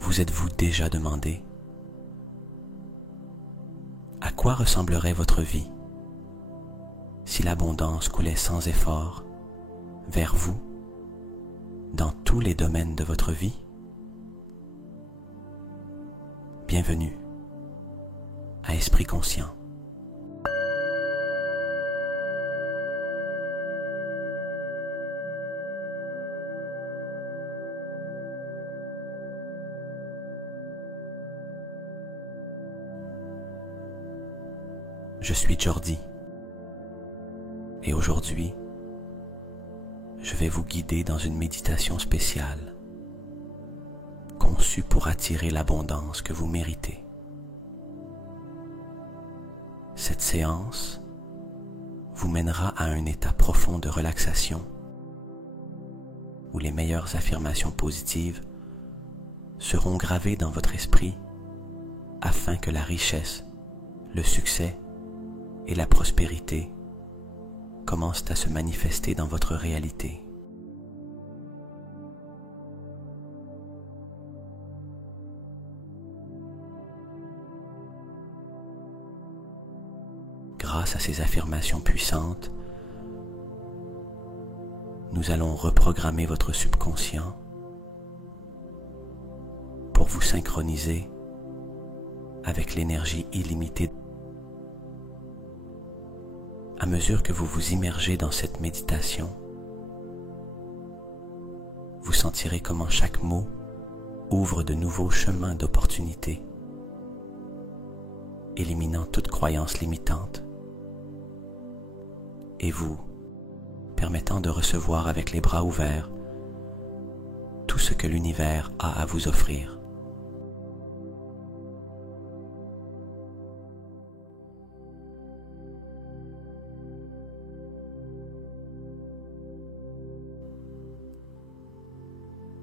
Vous êtes-vous déjà demandé à quoi ressemblerait votre vie si l'abondance coulait sans effort vers vous dans tous les domaines de votre vie? Bienvenue à Esprit Conscient. Je suis Jordi et aujourd'hui, je vais vous guider dans une méditation spéciale conçue pour attirer l'abondance que vous méritez. Cette séance vous mènera à un état profond de relaxation où les meilleures affirmations positives seront gravées dans votre esprit afin que la richesse, le succès et la prospérité commencent à se manifester dans votre réalité. Grâce à ces affirmations puissantes, nous allons reprogrammer votre subconscient pour vous synchroniser avec l'énergie illimitée. À mesure que vous vous immergez dans cette méditation, vous sentirez comment chaque mot ouvre de nouveaux chemins d'opportunité, éliminant toute croyance limitante et vous permettant de recevoir avec les bras ouverts tout ce que l'univers a à vous offrir.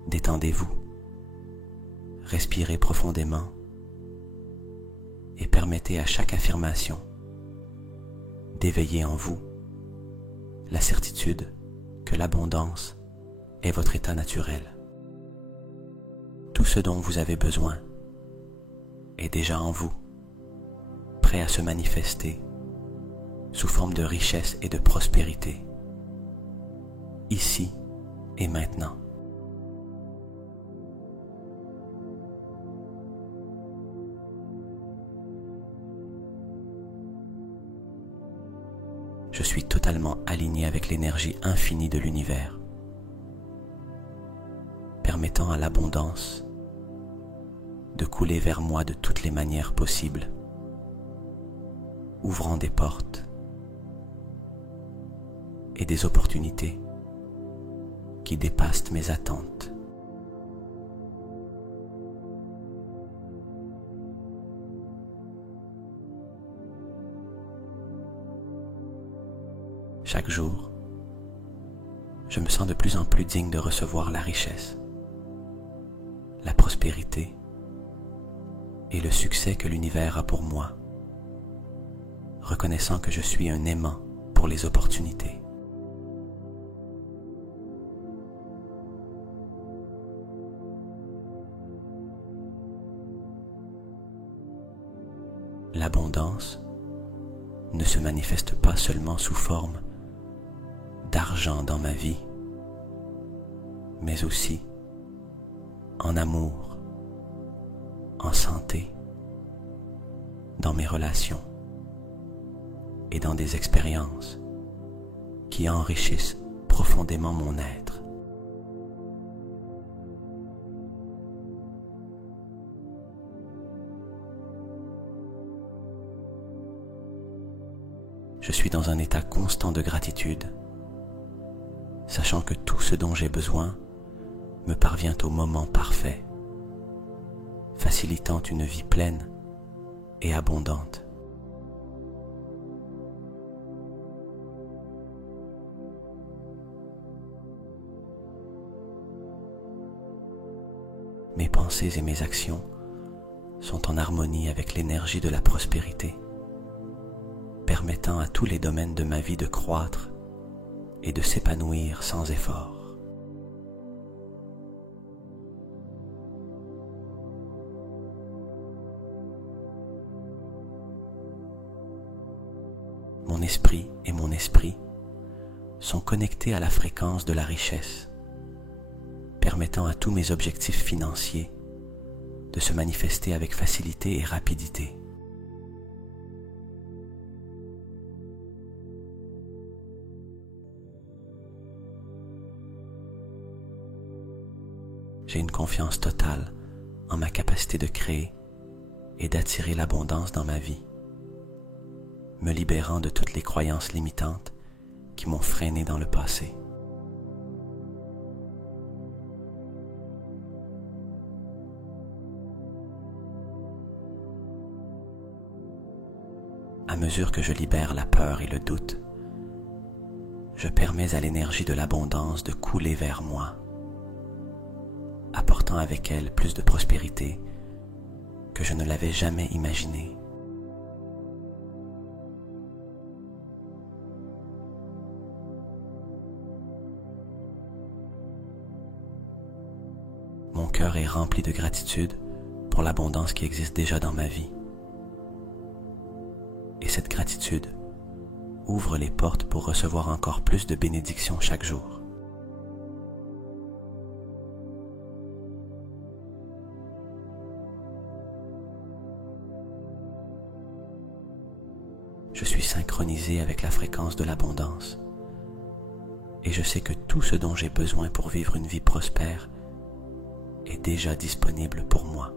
Détendez-vous, respirez profondément et permettez à chaque affirmation d'éveiller en vous la certitude que l'abondance est votre état naturel. Tout ce dont vous avez besoin est déjà en vous, prêt à se manifester sous forme de richesse et de prospérité, ici et maintenant. Je suis totalement aligné avec l'énergie infinie de l'univers, permettant à l'abondance de couler vers moi de toutes les manières possibles, ouvrant des portes et des opportunités qui dépassent mes attentes. Chaque jour, je me sens de plus en plus digne de recevoir la richesse, la prospérité et le succès que l'univers a pour moi, reconnaissant que je suis un aimant pour les opportunités. L'abondance ne se manifeste pas seulement sous forme d'argent dans ma vie, mais aussi en amour, en santé, dans mes relations et dans des expériences qui enrichissent profondément mon être. Je suis dans un état constant de gratitude, sachant que tout ce dont j'ai besoin me parvient au moment parfait, facilitant une vie pleine et abondante. Mes pensées et mes actions sont en harmonie avec l'énergie de la prospérité, permettant à tous les domaines de ma vie de croître et de s'épanouir sans effort. mon esprit et mon esprit sont connectés à la fréquence de la richesse, permettant à tous mes objectifs financiers de se manifester avec facilité et rapidité. J'ai une confiance totale en ma capacité de créer et d'attirer l'abondance dans ma vie, me libérant de toutes les croyances limitantes qui m'ont freiné dans le passé. À mesure que je libère la peur et le doute, je permets à l'énergie de l'abondance de couler vers moi, apportant avec elle plus de prospérité que je ne l'avais jamais imaginé. Mon cœur est rempli de gratitude pour l'abondance qui existe déjà dans ma vie. Et cette gratitude ouvre les portes pour recevoir encore plus de bénédictions chaque jour. Je suis synchronisé avec la fréquence de l'abondance et je sais que tout ce dont j'ai besoin pour vivre une vie prospère est déjà disponible pour moi.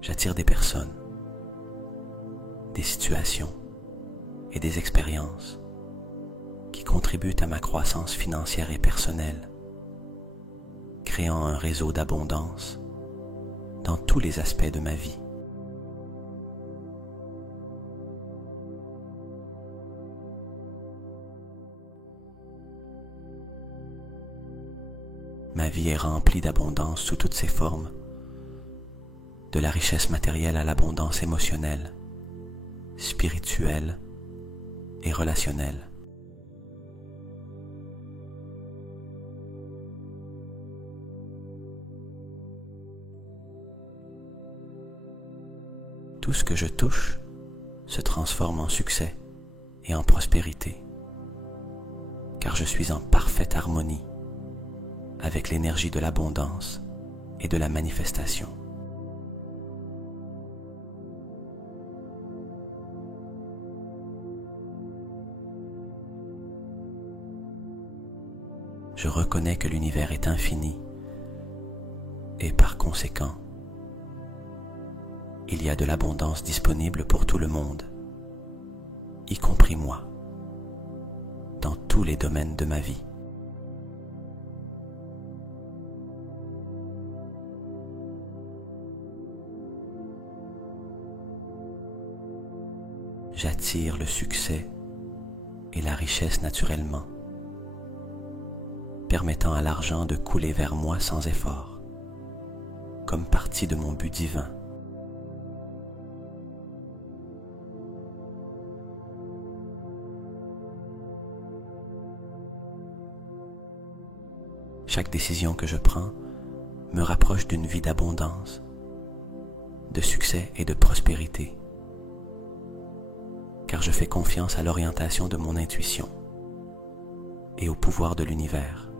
J'attire des personnes, des situations et des expériences qui contribuent à ma croissance financière et personnelle, créant un réseau d'abondance dans tous les aspects de ma vie. Ma vie est remplie d'abondance sous toutes ses formes, de la richesse matérielle à l'abondance émotionnelle, spirituelle et relationnelle. Tout ce que je touche se transforme en succès et en prospérité, car je suis en parfaite harmonie avec l'énergie de l'abondance et de la manifestation. Je reconnais que l'univers est infini et par conséquent, il y a de l'abondance disponible pour tout le monde, y compris moi, dans tous les domaines de ma vie. J'attire le succès et la richesse naturellement, permettant à l'argent de couler vers moi sans effort, comme partie de mon but divin. Chaque décision que je prends me rapproche d'une vie d'abondance, de succès et de prospérité, car je fais confiance à l'orientation de mon intuition et au pouvoir de l'univers.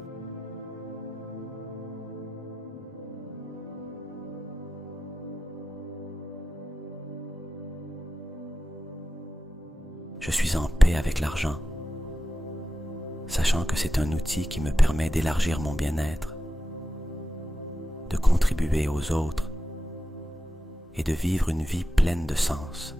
Je suis en paix avec l'argent, sachant que c'est un outil qui me permet d'élargir mon bien-être, de contribuer aux autres et de vivre une vie pleine de sens.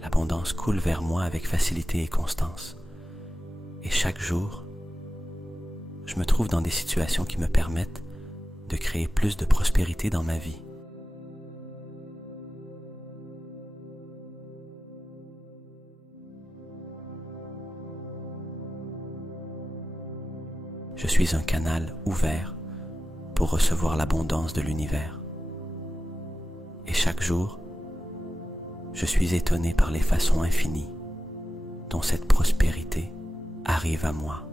L'abondance coule vers moi avec facilité et constance, et chaque jour, je me trouve dans des situations qui me permettent de créer plus de prospérité dans ma vie. Je suis un canal ouvert pour recevoir l'abondance de l'univers. Et chaque jour, Je suis étonné par les façons infinies dont cette prospérité arrive à moi.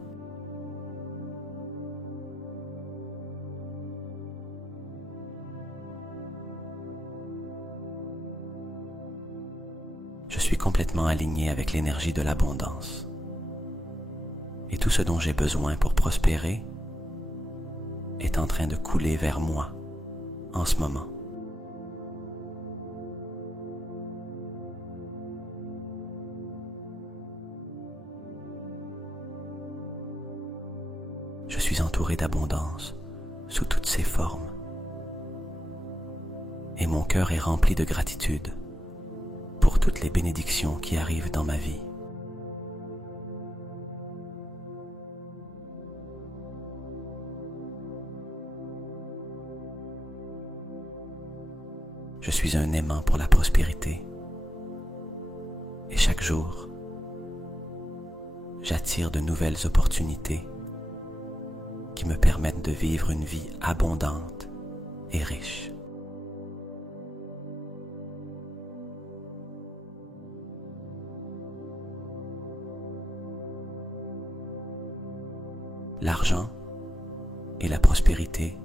Je suis complètement aligné avec l'énergie de l'abondance. Et tout ce dont j'ai besoin pour prospérer est en train de couler vers moi en ce moment. Je suis entouré d'abondance sous toutes ses formes. Et mon cœur est rempli de gratitude pour toutes les bénédictions qui arrivent dans ma vie. Je suis un aimant pour la prospérité et chaque jour, j'attire de nouvelles opportunités qui me permettent de vivre une vie abondante et riche. L'argent et la prospérité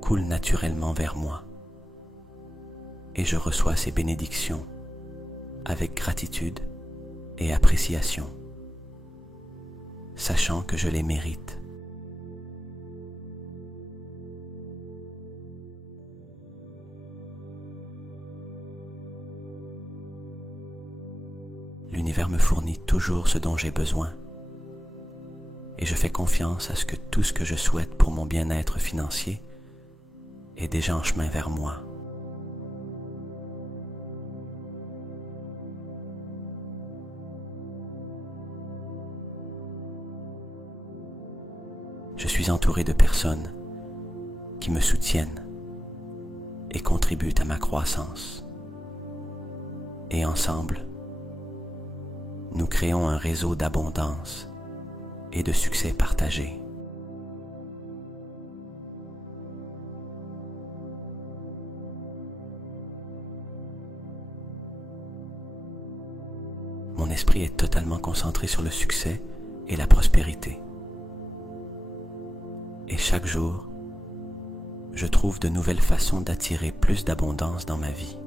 coulent naturellement vers moi et je reçois ces bénédictions avec gratitude et appréciation, sachant que je les mérite. L'univers me fournit toujours ce dont j'ai besoin et je fais confiance à ce que tout ce que je souhaite pour mon bien-être financier est déjà en chemin vers moi. Je suis entouré de personnes qui me soutiennent et contribuent à ma croissance. Et ensemble, nous créons un réseau d'abondance et de succès partagé. Mon esprit est totalement concentré sur le succès et la prospérité. Et chaque jour, je trouve de nouvelles façons d'attirer plus d'abondance dans ma vie.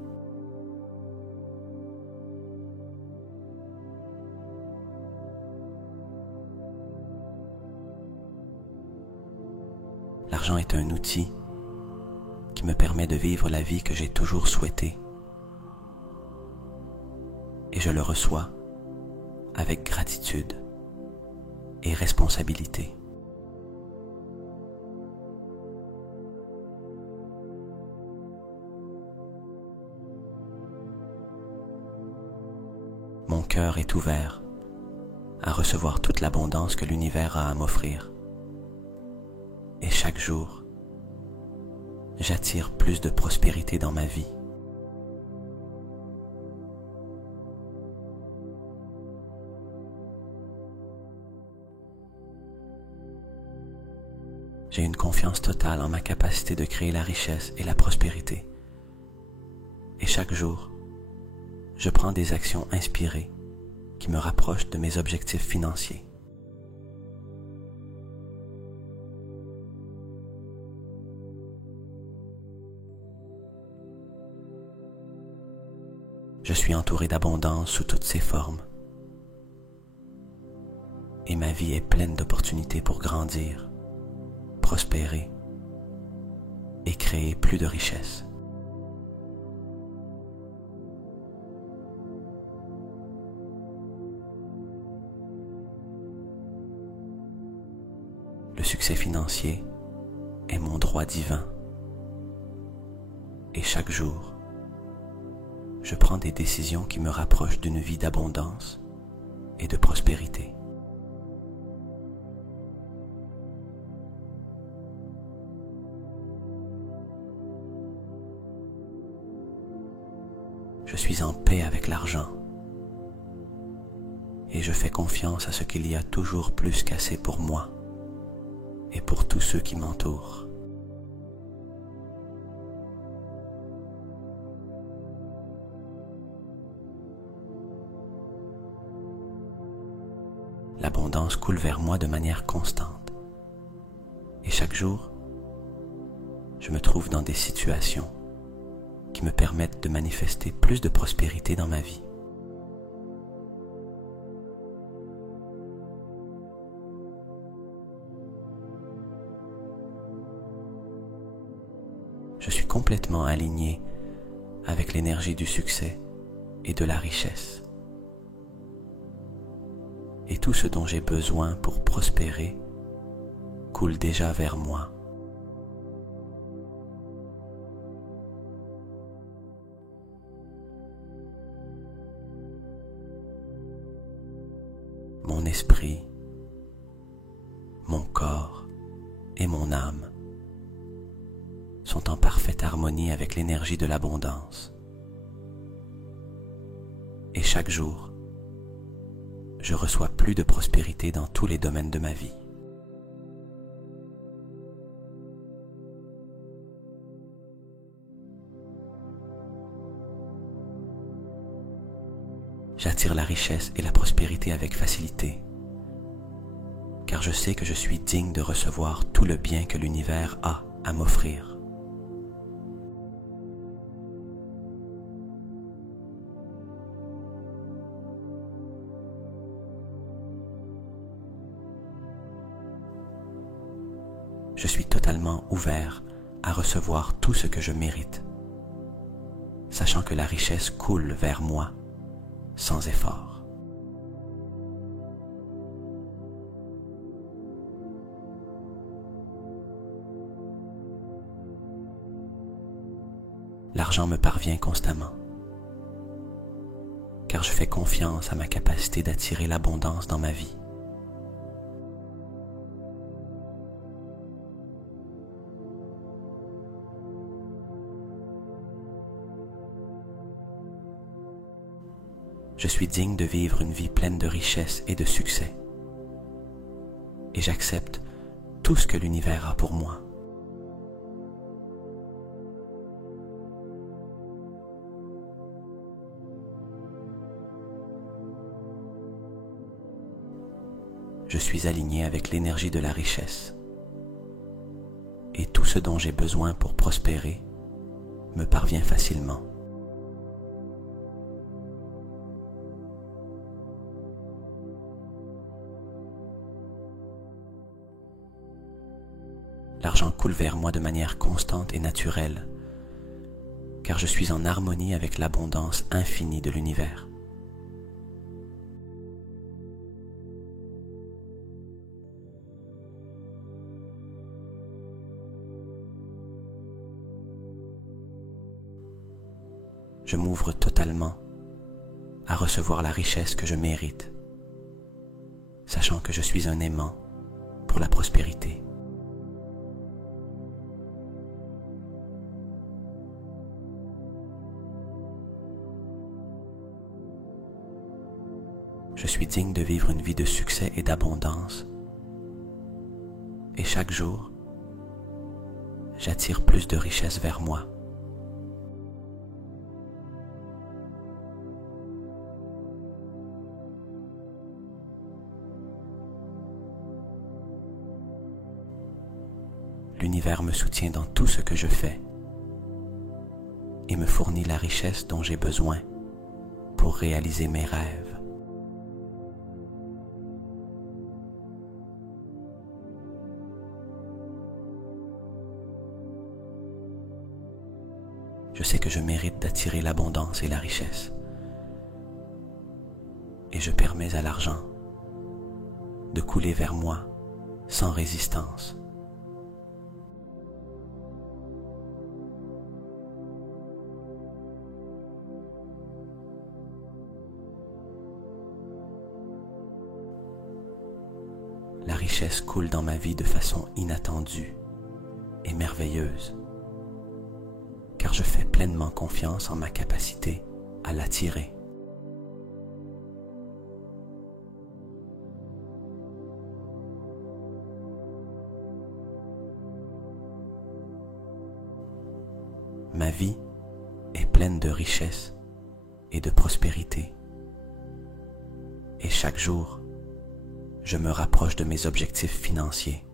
L'argent est un outil qui me permet de vivre la vie que j'ai toujours souhaitée. Et je le reçois avec gratitude et responsabilité. Mon cœur est ouvert à recevoir toute l'abondance que l'univers a à m'offrir. Et chaque jour, j'attire plus de prospérité dans ma vie. J'ai une confiance totale en ma capacité de créer la richesse et la prospérité. Et chaque jour, je prends des actions inspirées qui me rapprochent de mes objectifs financiers. Je suis entouré d'abondance sous toutes ses formes. Et ma vie est pleine d'opportunités pour grandir, prospérer et créer plus de richesses. Le succès financier est mon droit divin. Et chaque jour, je prends des décisions qui me rapprochent d'une vie d'abondance et de prospérité. Je suis en paix avec l'argent et je fais confiance à ce qu'il y a toujours plus qu'assez pour moi et pour tous ceux qui m'entourent. l'abondance coule vers moi de manière constante. Et chaque jour, je me trouve dans des situations qui me permettent de manifester plus de prospérité dans ma vie. Je suis complètement aligné avec l'énergie du succès et de la richesse. Et tout ce dont j'ai besoin pour prospérer coule déjà vers moi. Mon esprit, mon corps et mon âme sont en parfaite harmonie avec l'énergie de l'abondance. Et chaque jour, je reçois plus de prospérité dans tous les domaines de ma vie. J'attire la richesse et la prospérité avec facilité, car je sais que je suis digne de recevoir tout le bien que l'univers a à m'offrir. Je suis totalement ouvert à recevoir tout ce que je mérite, sachant que la richesse coule vers moi sans effort. L'argent me parvient constamment, car je fais confiance à ma capacité d'attirer l'abondance dans ma vie. Je suis digne de vivre une vie pleine de richesse et de succès. Et j'accepte tout ce que l'univers a pour moi. Je suis aligné avec l'énergie de la richesse. Et tout ce dont j'ai besoin pour prospérer me parvient facilement. L'argent coule vers moi de manière constante et naturelle, car je suis en harmonie avec l'abondance infinie de l'univers. Je m'ouvre totalement à recevoir la richesse que je mérite, sachant que je suis un aimant pour la prospérité. Je suis digne de vivre une vie de succès et d'abondance. Et chaque jour, j'attire plus de richesse vers moi. L'univers me soutient dans tout ce que je fais et me fournit la richesse dont j'ai besoin pour réaliser mes rêves. Je sais que je mérite d'attirer l'abondance et la richesse. Et je permets à l'argent de couler vers moi sans résistance. La richesse coule dans ma vie de façon inattendue et merveilleuse, car je fais pleinement confiance en ma capacité à l'attirer. Ma vie est pleine de richesse et de prospérité, et chaque jour, je me rapproche de mes objectifs financiers.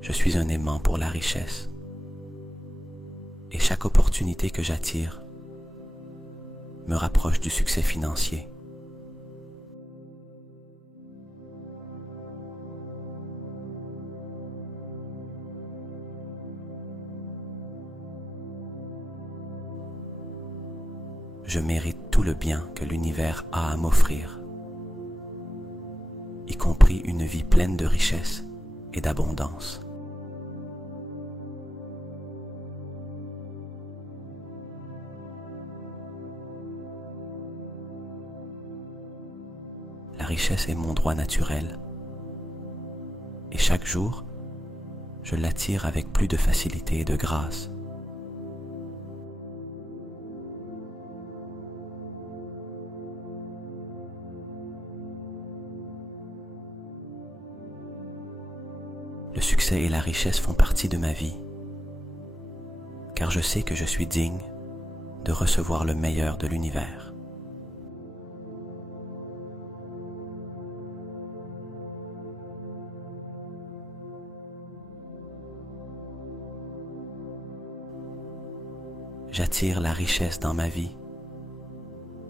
Je suis un aimant pour la richesse et chaque opportunité que j'attire me rapproche du succès financier. Je mérite tout le bien que l'univers a à m'offrir, y compris une vie pleine de richesse et d'abondance. La richesse est mon droit naturel et chaque jour, je l'attire avec plus de facilité et de grâce. Le succès et la richesse font partie de ma vie, car je sais que je suis digne de recevoir le meilleur de l'univers. J'attire la richesse dans ma vie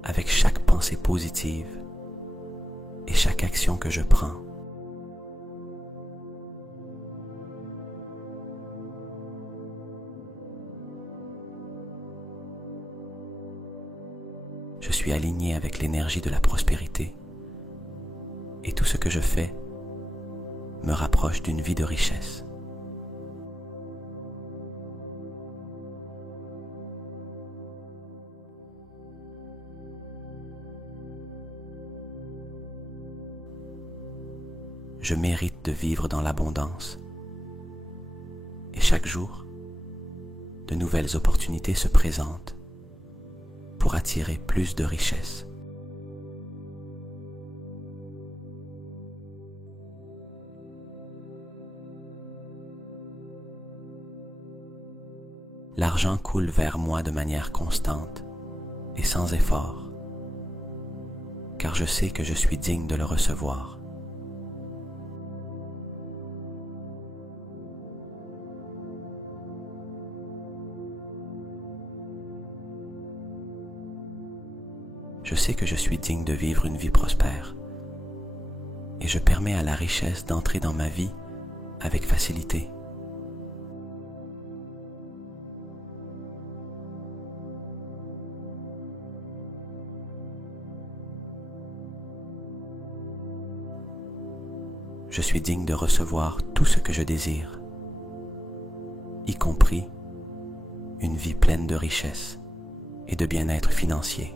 avec chaque pensée positive et chaque action que je prends. Je suis aligné avec l'énergie de la prospérité et tout ce que je fais me rapproche d'une vie de richesse. Je mérite de vivre dans l'abondance et chaque jour, de nouvelles opportunités se présentent pour attirer plus de richesse. L'argent coule vers moi de manière constante et sans effort, car je sais que je suis digne de le recevoir. Je sais que je suis digne de vivre une vie prospère et je permets à la richesse d'entrer dans ma vie avec facilité. Je suis digne de recevoir tout ce que je désire, y compris une vie pleine de richesse et de bien-être financier.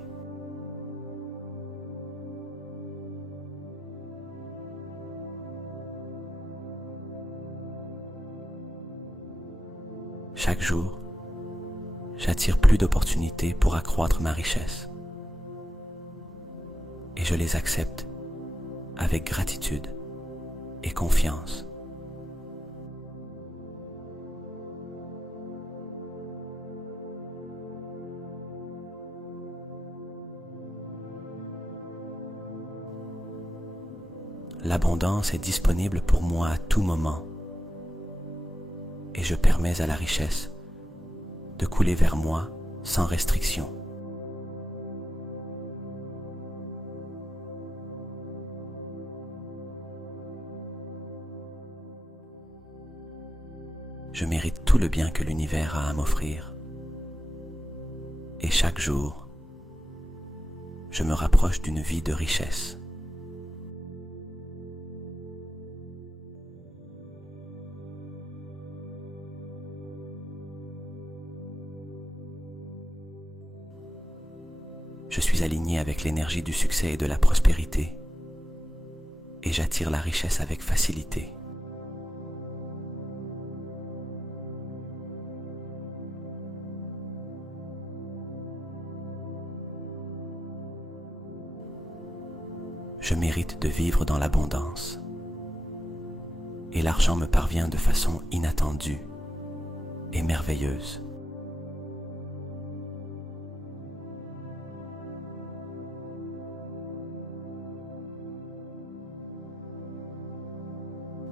Chaque jour, j'attire plus d'opportunités pour accroître ma richesse et je les accepte avec gratitude et confiance. L'abondance est disponible pour moi à tout moment et je permets à la richesse de couler vers moi sans restriction. Je mérite tout le bien que l'univers a à m'offrir et chaque jour, je me rapproche d'une vie de richesse. Je suis aligné avec l'énergie du succès et de la prospérité et j'attire la richesse avec facilité. Je mérite de vivre dans l'abondance et l'argent me parvient de façon inattendue et merveilleuse.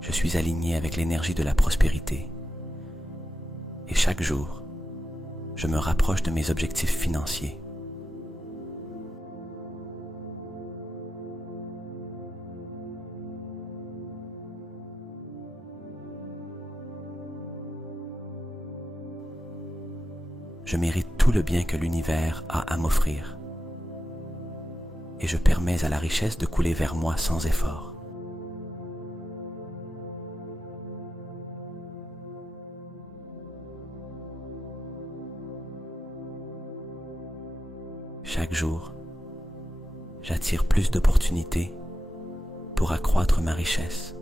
Je suis aligné avec l'énergie de la prospérité et chaque jour, je me rapproche de mes objectifs financiers. Je mérite tout le bien que l'univers a à m'offrir et je permets à la richesse de couler vers moi sans effort. Chaque jour, j'attire plus d'opportunités pour accroître ma richesse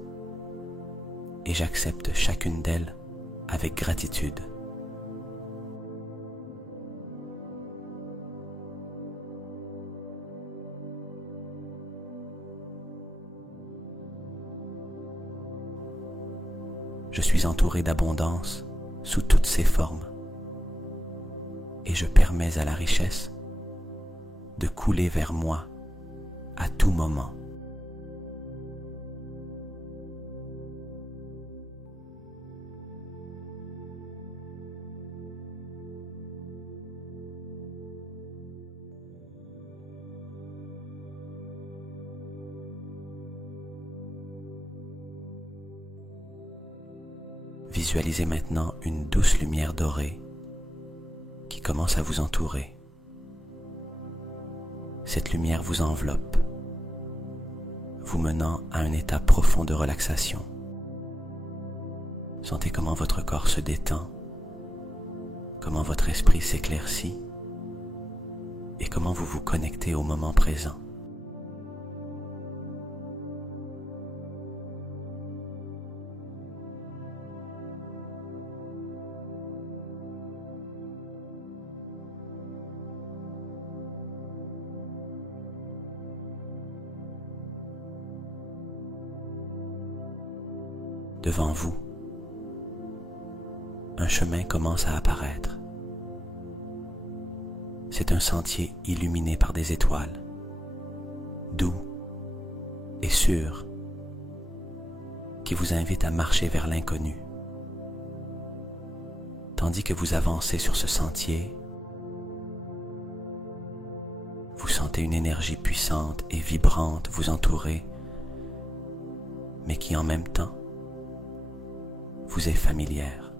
et j'accepte chacune d'elles avec gratitude. Je suis entouré d'abondance sous toutes ses formes et je permets à la richesse de couler vers moi à tout moment. Visualisez maintenant une douce lumière dorée qui commence à vous entourer. Cette lumière vous enveloppe, vous menant à un état profond de relaxation. Sentez comment votre corps se détend, comment votre esprit s'éclaircit et comment vous vous connectez au moment présent. Devant vous, un chemin commence à apparaître. C'est un sentier illuminé par des étoiles, doux et sûr, qui vous invite à marcher vers l'inconnu. Tandis que vous avancez sur ce sentier, vous sentez une énergie puissante et vibrante vous entourer, mais qui en même temps vous est familière.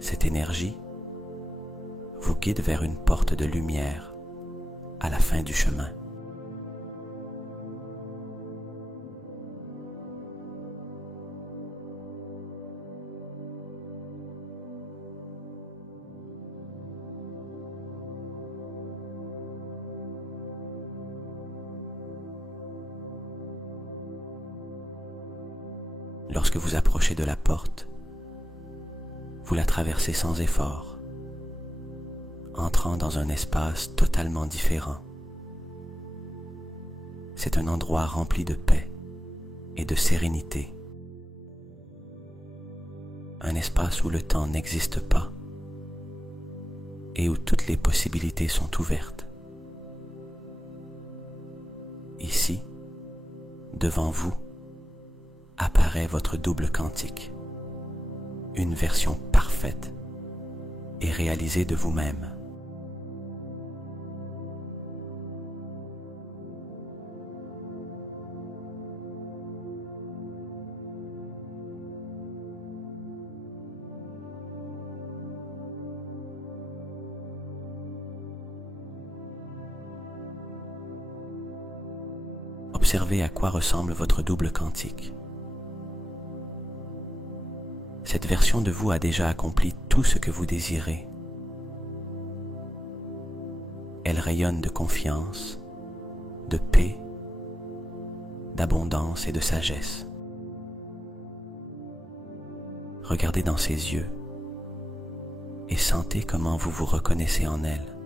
Cette énergie vous guide vers une porte de lumière à la fin du chemin. Lorsque vous approchez de la porte, vous la traversez sans effort, entrant dans un espace totalement différent. C'est un endroit rempli de paix et de sérénité. Un espace où le temps n'existe pas et où toutes les possibilités sont ouvertes. Ici, devant vous, apparaît votre double quantique, une version parfaite et réalisée de vous-même. Observez à quoi ressemble votre double quantique. Cette version de vous a déjà accompli tout ce que vous désirez. Elle rayonne de confiance, de paix, d'abondance et de sagesse. Regardez dans ses yeux et sentez comment vous vous reconnaissez en elle.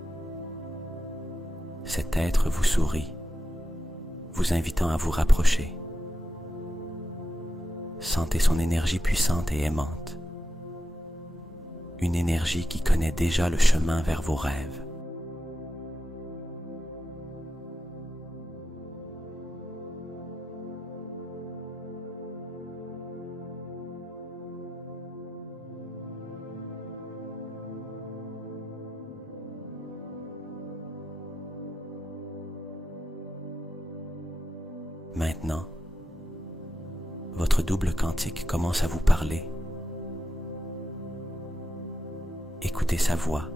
Cet être vous sourit, vous invitant à vous rapprocher. Sentez son énergie puissante et aimante. une énergie qui connaît déjà le chemin vers vos rêves. Maintenant, votre double quantique commence à vous parler. Écoutez sa voix,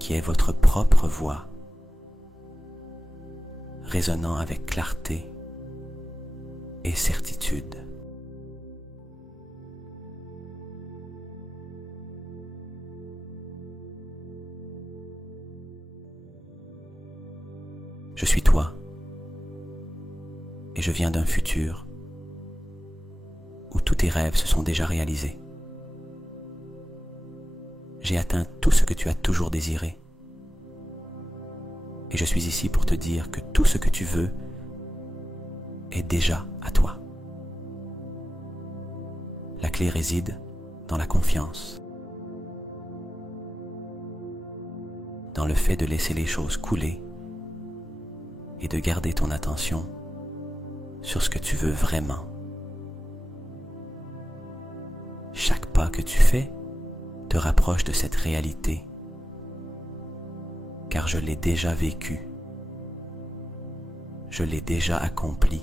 qui est votre propre voix, résonnant avec clarté et certitude. Je suis toi. Et je viens d'un futur où tous tes rêves se sont déjà réalisés. J'ai atteint tout ce que tu as toujours désiré. Et je suis ici pour te dire que tout ce que tu veux est déjà à toi. La clé réside dans la confiance, dans le fait de laisser les choses couler et de garder ton attention sur ce que tu veux vraiment. Chaque pas que tu fais te rapproche de cette réalité, car je l'ai déjà vécu, je l'ai déjà accompli.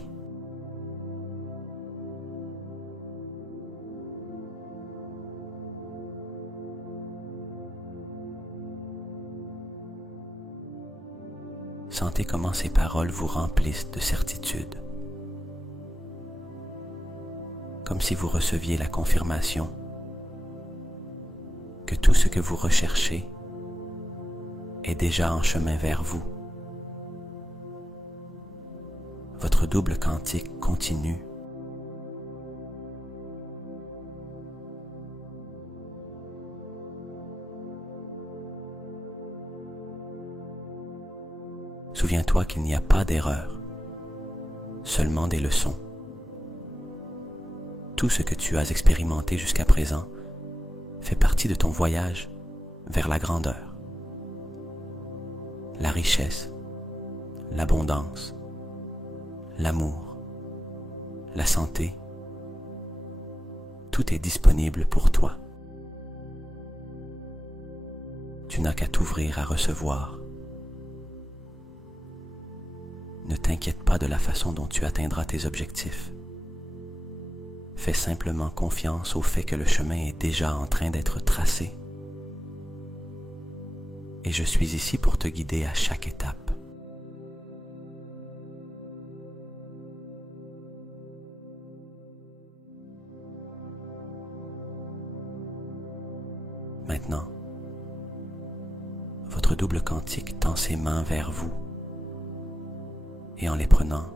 Sentez comment ces paroles vous remplissent de certitude, comme si vous receviez la confirmation que tout ce que vous recherchez est déjà en chemin vers vous. Votre double quantique continue. Souviens-toi qu'il n'y a pas d'erreur, seulement des leçons. Tout ce que tu as expérimenté jusqu'à présent fait partie de ton voyage vers la grandeur, la richesse, l'abondance, l'amour, la santé. Tout est disponible pour toi. Tu n'as qu'à t'ouvrir à recevoir. Ne t'inquiète pas de la façon dont tu atteindras tes objectifs. Fais simplement confiance au fait que le chemin est déjà en train d'être tracé. Et je suis ici pour te guider à chaque étape. Maintenant, votre double quantique tend ses mains vers vous. Et en les prenant,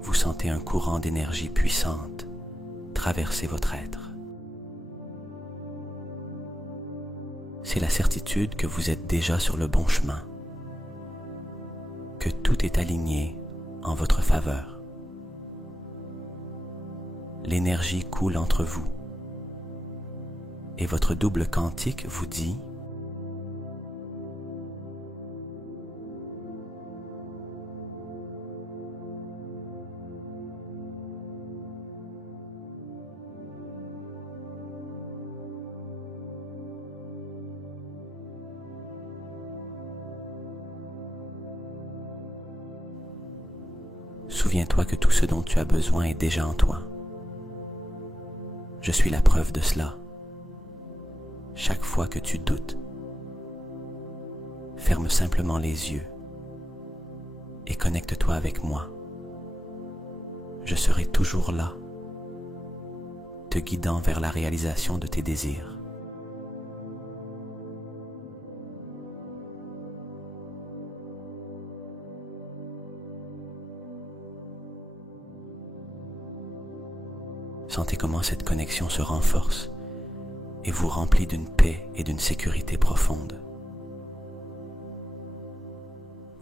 vous sentez un courant d'énergie puissante traverser votre être. C'est la certitude que vous êtes déjà sur le bon chemin, que tout est aligné en votre faveur. L'énergie coule entre vous et votre double quantique vous dit: souviens-toi que tout ce dont tu as besoin est déjà en toi. Je suis la preuve de cela. Chaque fois que tu doutes, ferme simplement les yeux et connecte-toi avec moi. Je serai toujours là, te guidant vers la réalisation de tes désirs. Sentez comment cette connexion se renforce et vous remplit d'une paix et d'une sécurité profonde.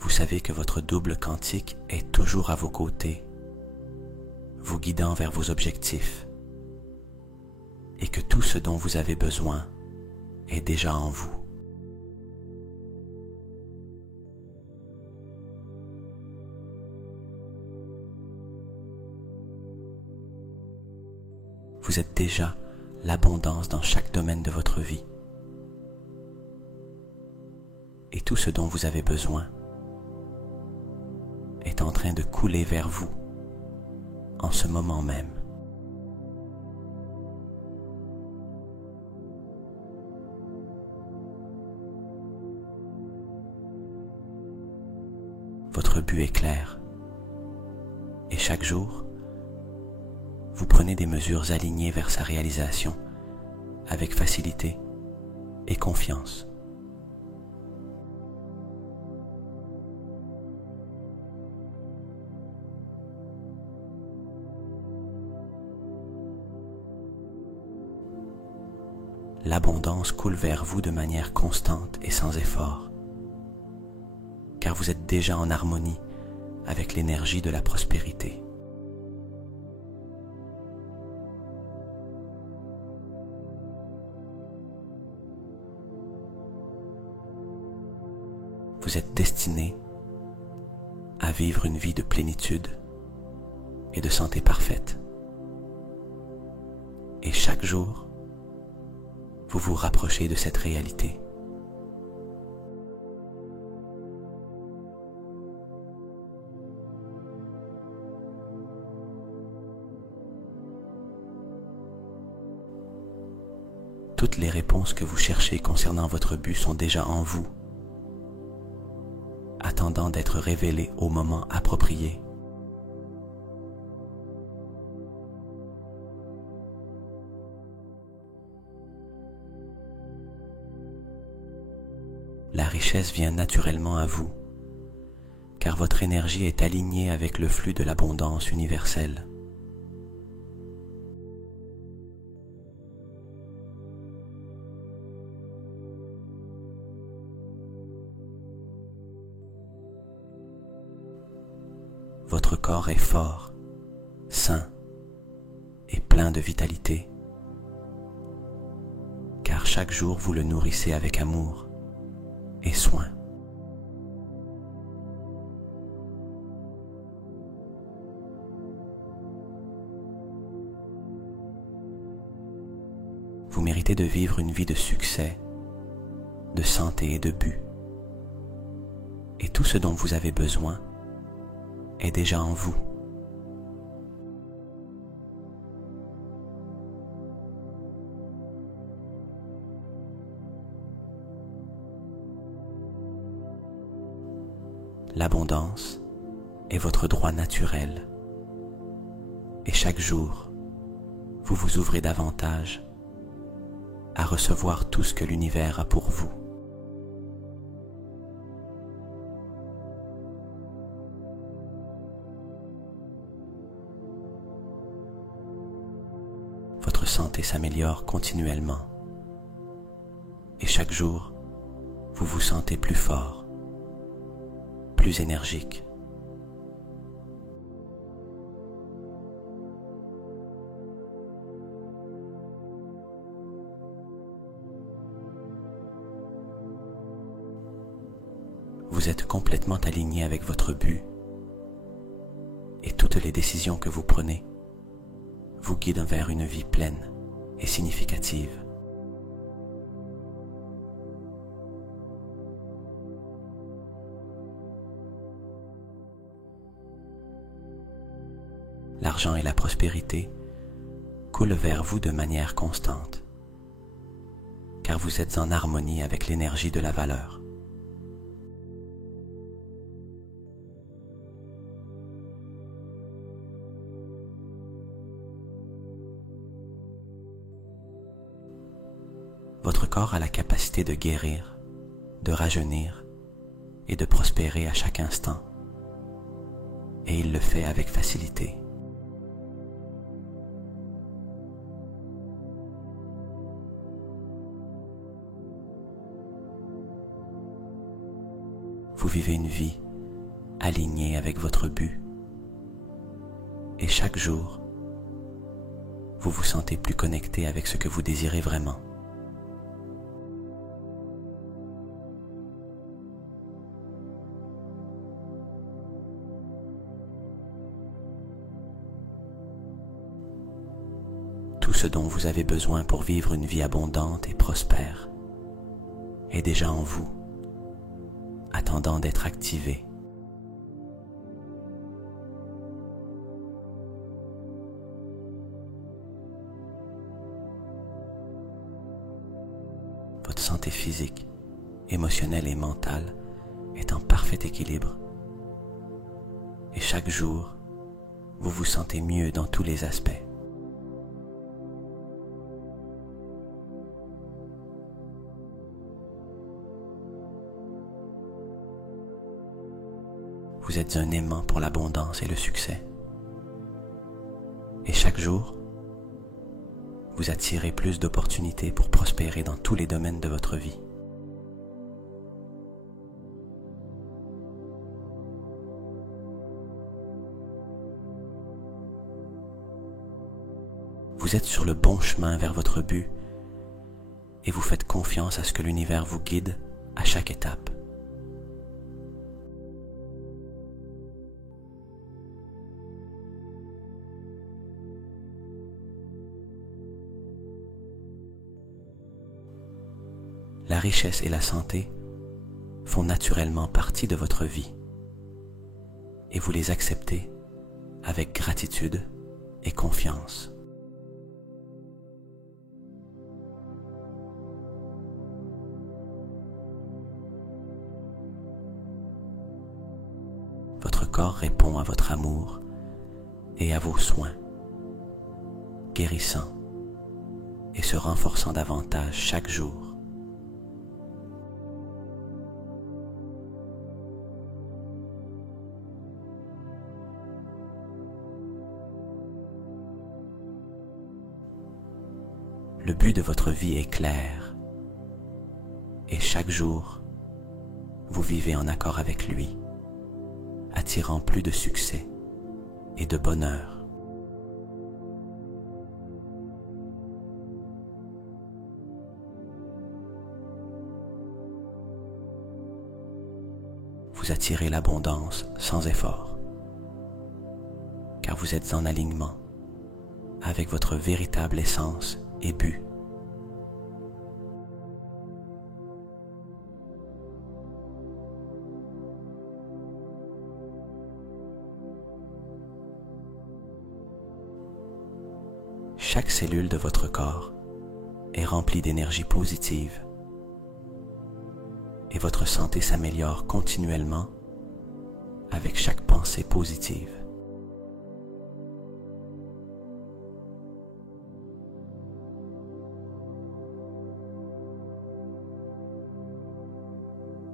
Vous savez que votre double quantique est toujours à vos côtés, vous guidant vers vos objectifs et que tout ce dont vous avez besoin est déjà en vous. Vous êtes déjà l'abondance dans chaque domaine de votre vie. Et tout ce dont vous avez besoin est en train de couler vers vous en ce moment même. Votre but est clair et chaque jour, vous prenez des mesures alignées vers sa réalisation avec facilité et confiance. L'abondance coule vers vous de manière constante et sans effort, car vous êtes déjà en harmonie avec l'énergie de la prospérité. Vous êtes destiné à vivre une vie de plénitude et de santé parfaite. Et chaque jour, vous vous rapprochez de cette réalité. Toutes les réponses que vous cherchez concernant votre but sont déjà en vous, attendant d'être révélées au moment approprié. La richesse vient naturellement à vous, car votre énergie est alignée avec le flux de l'abondance universelle. Votre corps est fort, sain et plein de vitalité, car chaque jour vous le nourrissez avec amour et soin. Vous méritez de vivre une vie de succès, de santé et de but. Et tout ce dont vous avez besoin est déjà en vous. L'abondance est votre droit naturel. Et chaque jour, vous vous ouvrez davantage à recevoir tout ce que l'univers a pour vous. Votre santé s'améliore continuellement. Et chaque jour, vous vous sentez plus fort, plus énergique. Vous êtes complètement aligné avec votre but et toutes les décisions que vous prenez vous guident vers une vie pleine et significative. L'argent et la prospérité coulent vers vous de manière constante, car vous êtes en harmonie avec l'énergie de la valeur. Votre corps a la capacité de guérir, de rajeunir et de prospérer à chaque instant, et il le fait avec facilité. Vous vivez une vie alignée avec votre but, et chaque jour, vous vous sentez plus connecté avec ce que vous désirez vraiment. Tout ce dont vous avez besoin pour vivre une vie abondante et prospère est déjà en vous, attendant d'être activé. Votre santé physique, émotionnelle et mentale est en parfait équilibre. Et chaque jour, vous vous sentez mieux dans tous les aspects. Vous êtes un aimant pour l'abondance et le succès. Et chaque jour, vous attirez plus d'opportunités pour prospérer dans tous les domaines de votre vie. Vous êtes sur le bon chemin vers votre but et vous faites confiance à ce que l'univers vous guide à chaque étape. La richesse et la santé font naturellement partie de votre vie et vous les acceptez avec gratitude et confiance. Votre corps répond à votre amour et à vos soins, guérissant et se renforçant davantage chaque jour. Le but de votre vie est clair et chaque jour, vous vivez en accord avec lui, attirant plus de succès et de bonheur. Vous attirez l'abondance sans effort, car vous êtes en alignement avec votre véritable essence et but. Chaque cellule de votre corps est remplie d'énergie positive et votre santé s'améliore continuellement avec chaque pensée positive.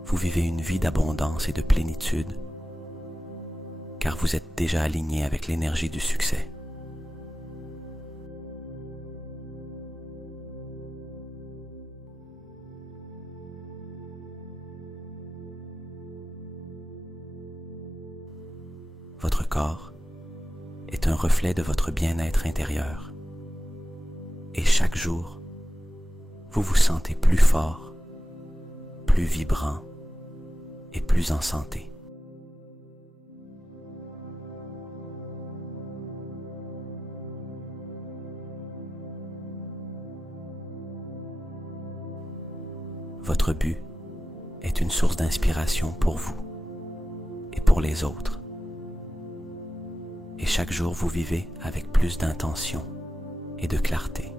Vous vivez une vie d'abondance et de plénitude, car vous êtes déjà aligné avec l'énergie du succès. Votre corps est un reflet de votre bien-être intérieur, et chaque jour, vous vous sentez plus fort, plus vibrant et plus en santé. Votre but est une source d'inspiration pour vous et pour les autres. Et chaque jour, vous vivez avec plus d'intention et de clarté.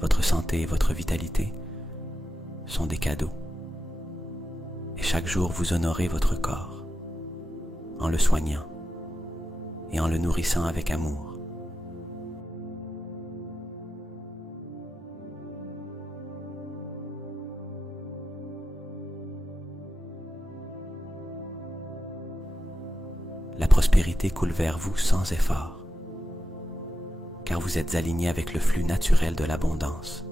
Votre santé et votre vitalité sont des cadeaux. Et chaque jour, vous honorez votre corps en le soignant et en le nourrissant avec amour. La prospérité coule vers vous sans effort, car vous êtes aligné avec le flux naturel de l'abondance.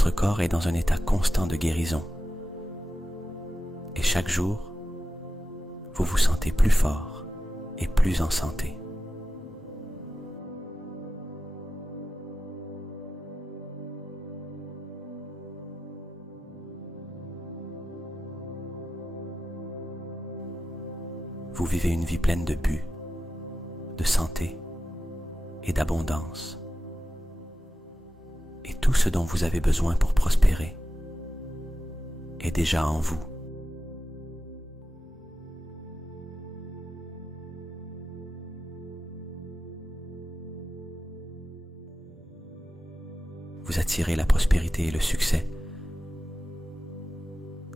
votre corps est dans un état constant de guérison. Et chaque jour, vous vous sentez plus fort et plus en santé. Vous vivez une vie pleine de but, de santé et d'abondance. Et tout ce dont vous avez besoin pour prospérer est déjà en vous. Vous attirez la prospérité et le succès,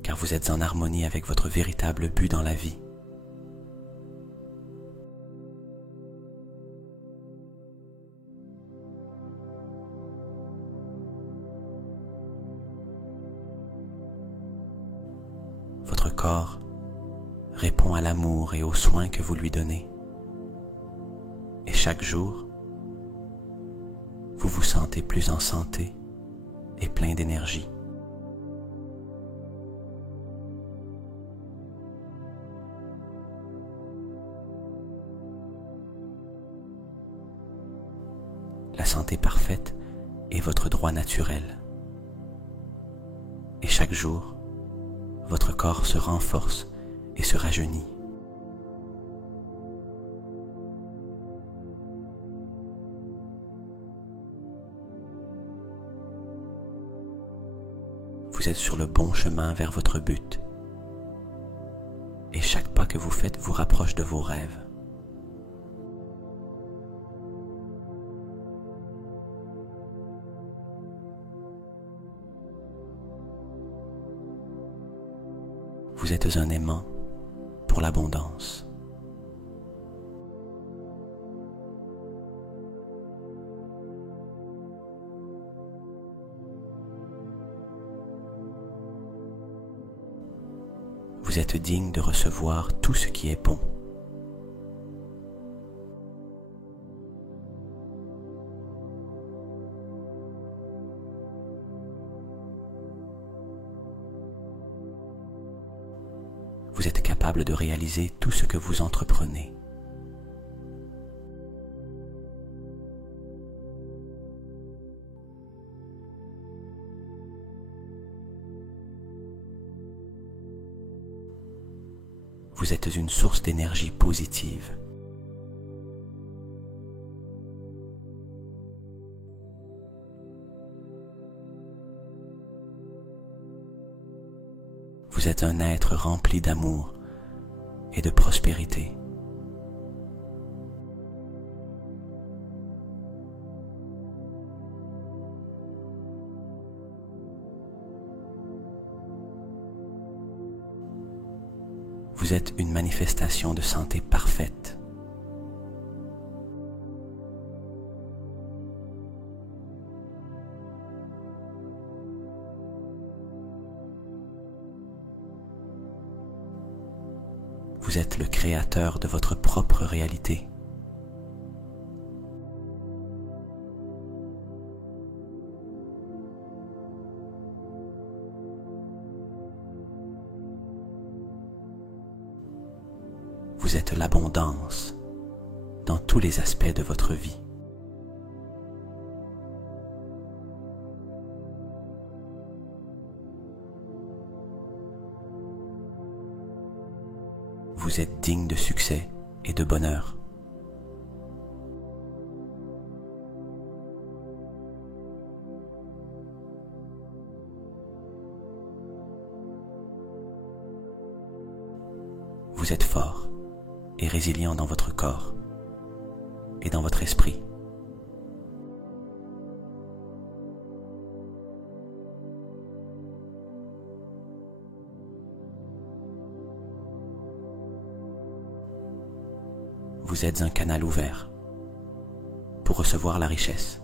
car vous êtes en harmonie avec votre véritable but dans la vie. Votre corps répond à l'amour et aux soins que vous lui donnez. Et chaque jour, vous vous sentez plus en santé et plein d'énergie. La santé parfaite est votre droit naturel. Et chaque jour, votre corps se renforce et se rajeunit. Vous êtes sur le bon chemin vers votre but. Et chaque pas que vous faites vous rapproche de vos rêves. Vous êtes un aimant pour l'abondance. Vous êtes digne de recevoir tout ce qui est bon. Vous êtes capable de réaliser tout ce que vous entreprenez. Vous êtes une source d'énergie positive. Vous êtes un être rempli d'amour et de prospérité. Vous êtes une manifestation de santé parfaite. Vous êtes le créateur de votre propre réalité. Vous êtes l'abondance dans tous les aspects de votre vie. Vous êtes digne de succès et de bonheur. Vous êtes fort et résilient dans votre corps et dans votre esprit. Vous êtes un canal ouvert pour recevoir la richesse.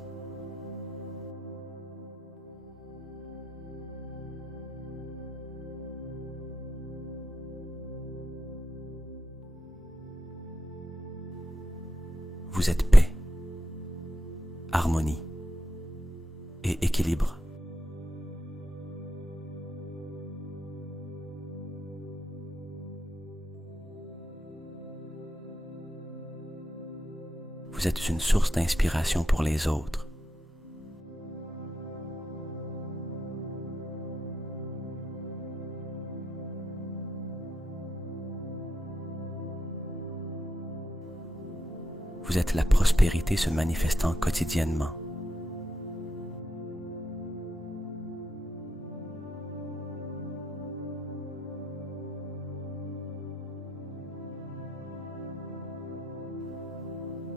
Vous êtes paix, harmonie et équilibre. Vous êtes une source d'inspiration pour les autres. Vous êtes la prospérité se manifestant quotidiennement.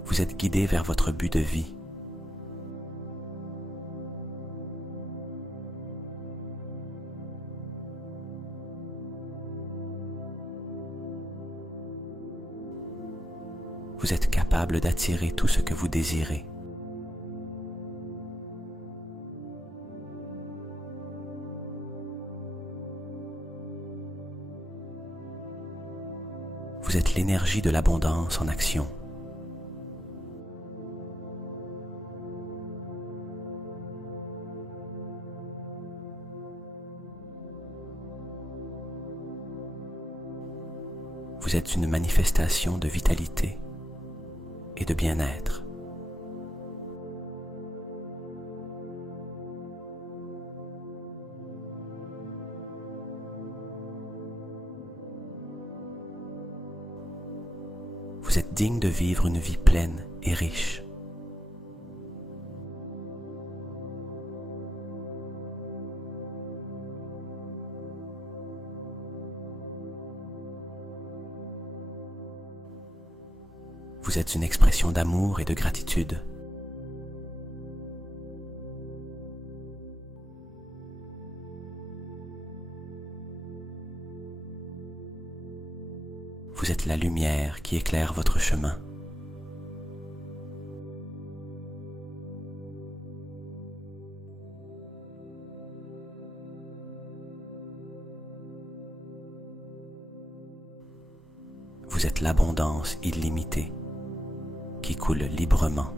Vous êtes guidé vers votre but de vie. Vous êtes capable d'attirer tout ce que vous désirez. Vous êtes l'énergie de l'abondance en action. Vous êtes une manifestation de vitalité et de bien-être. Vous êtes digne de vivre une vie pleine et riche. Vous êtes une expression d'amour et de gratitude. Vous êtes la lumière qui éclaire votre chemin. Vous êtes l'abondance illimitée qui coule librement.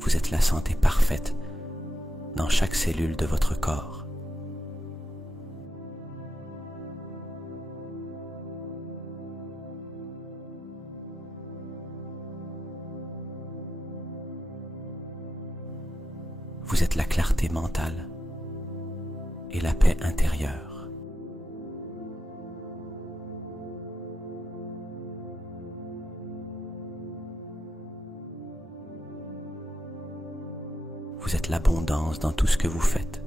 Vous êtes la santé parfaite dans chaque cellule de votre corps. Vous êtes la clarté mentale et la paix intérieure. Vous êtes l'abondance dans tout ce que vous faites.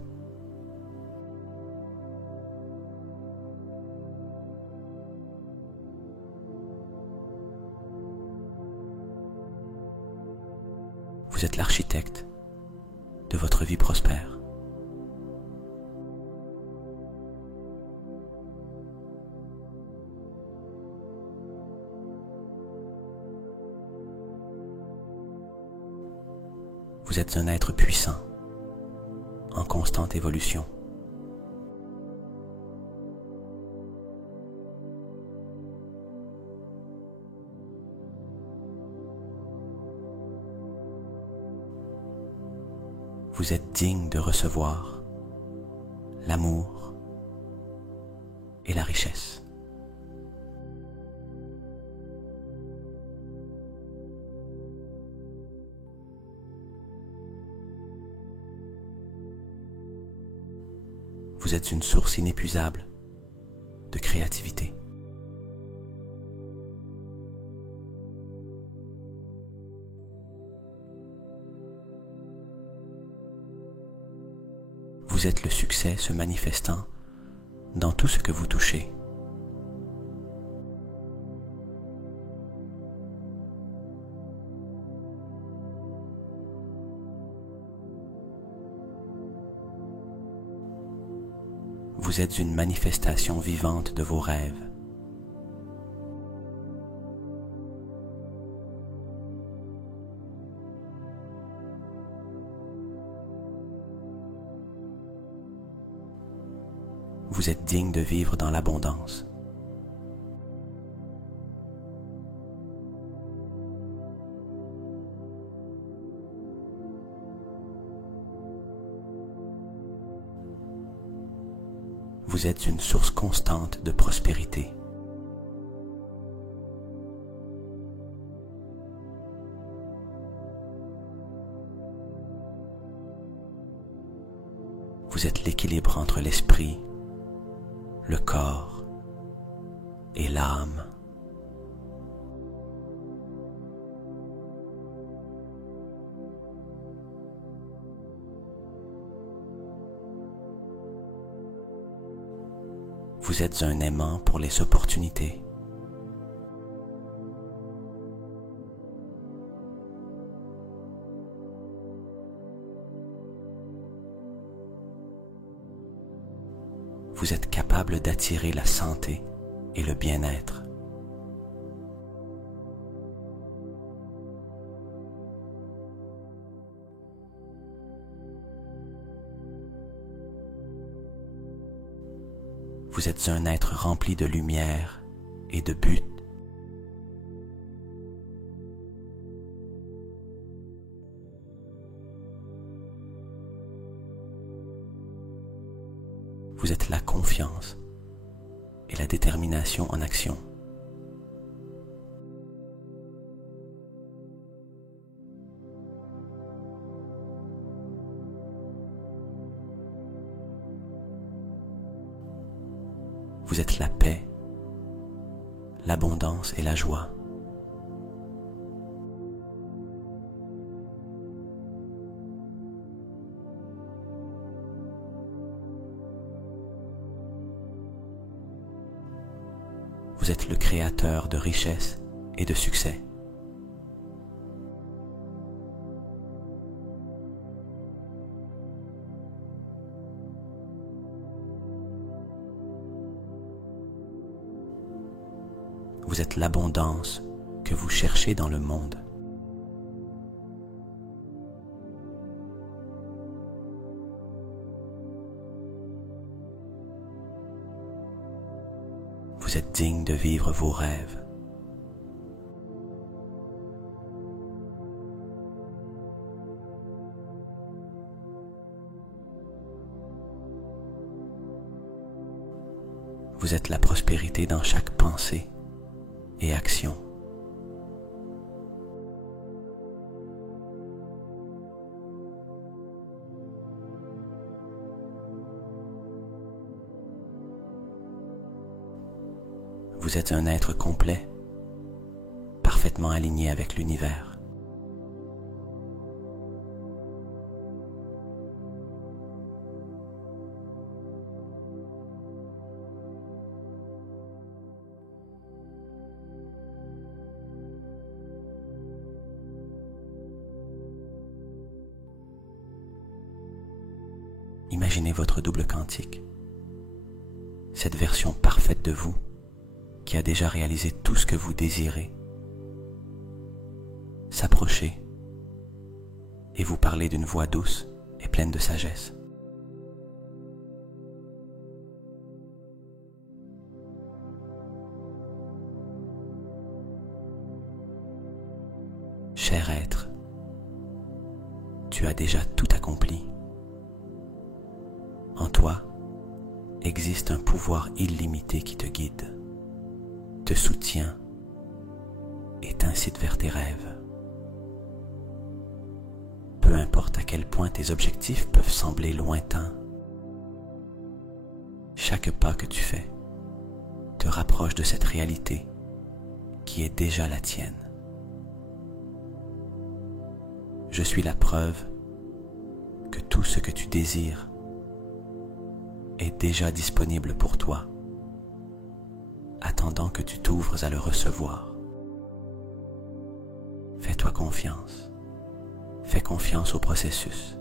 Vous êtes l'architecte de votre vie prospère. Vous êtes un être puissant, en constante évolution. Vous êtes digne de recevoir l'amour et la richesse. Vous êtes une source inépuisable de créativité. Vous êtes le succès se manifestant dans tout ce que vous touchez. Vous êtes une manifestation vivante de vos rêves. Vous êtes digne de vivre dans l'abondance. Vous êtes une source constante de prospérité. Vous êtes l'équilibre entre l'esprit, le corps et l'âme. Vous êtes un aimant pour les opportunités. Vous êtes capable d'attirer la santé et le bien-être. Vous êtes un être rempli de lumière et de but. Vous êtes la confiance et la détermination en action. Vous êtes la paix, l'abondance et la joie. Vous êtes le créateur de richesse et de succès. Vous êtes l'abondance que vous cherchez dans le monde. Vous êtes digne de vivre vos rêves. Vous êtes la prospérité dans chaque pensée et action. Vous êtes un être complet, parfaitement aligné avec l'univers. Imaginez votre double quantique, cette version parfaite de vous qui a déjà réalisé tout ce que vous désirez. S'approcher et vous parler d'une voix douce et pleine de sagesse. Cher être, tu as déjà tout accompli. En toi existe un pouvoir illimité qui te guide, te soutient et t'incite vers tes rêves. Peu importe à quel point tes objectifs peuvent sembler lointains, chaque pas que tu fais te rapproche de cette réalité qui est déjà la tienne. Je suis la preuve que tout ce que tu désires est déjà disponible pour toi, attendant que tu t'ouvres à le recevoir. Fais-toi confiance, fais confiance au processus,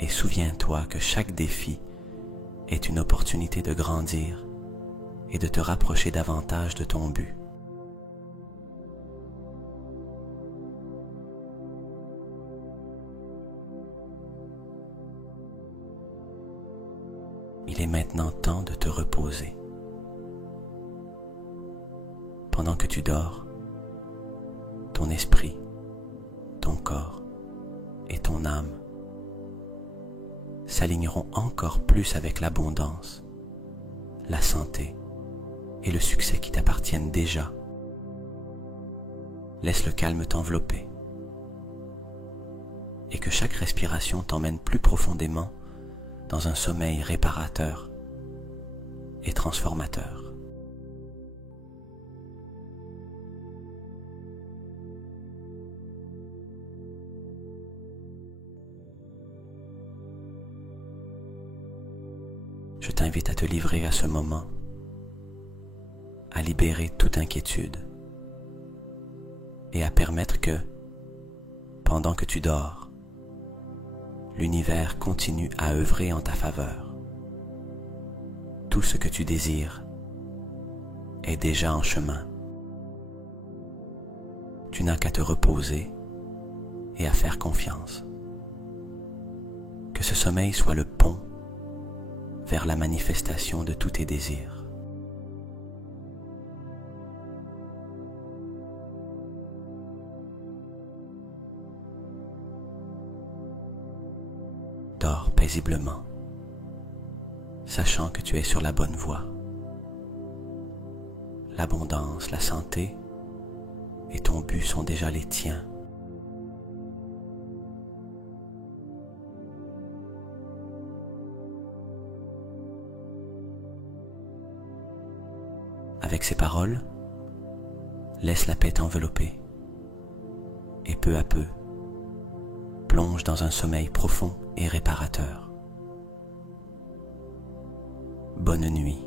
et souviens-toi que chaque défi est une opportunité de grandir et de te rapprocher davantage de ton but. Il est maintenant temps de te reposer. Pendant que tu dors, ton esprit, ton corps et ton âme s'aligneront encore plus avec l'abondance la santé et le succès qui t'appartiennent déjà. Laisse le calme t'envelopper et que chaque respiration t'emmène plus profondément dans un sommeil réparateur et transformateur. Je t'invite à te livrer à ce moment, à libérer toute inquiétude et à permettre que, pendant que tu dors, l'univers continue à œuvrer en ta faveur. Tout ce que tu désires est déjà en chemin. Tu n'as qu'à te reposer et à faire confiance. Que ce sommeil soit le pont vers la manifestation de tous tes désirs. Dors paisiblement, sachant que tu es sur la bonne voie. L'abondance, la santé et ton but sont déjà les tiens. Avec ces paroles, laisse la paix t'envelopper et peu à peu, plonge dans un sommeil profond et réparateur. Bonne nuit.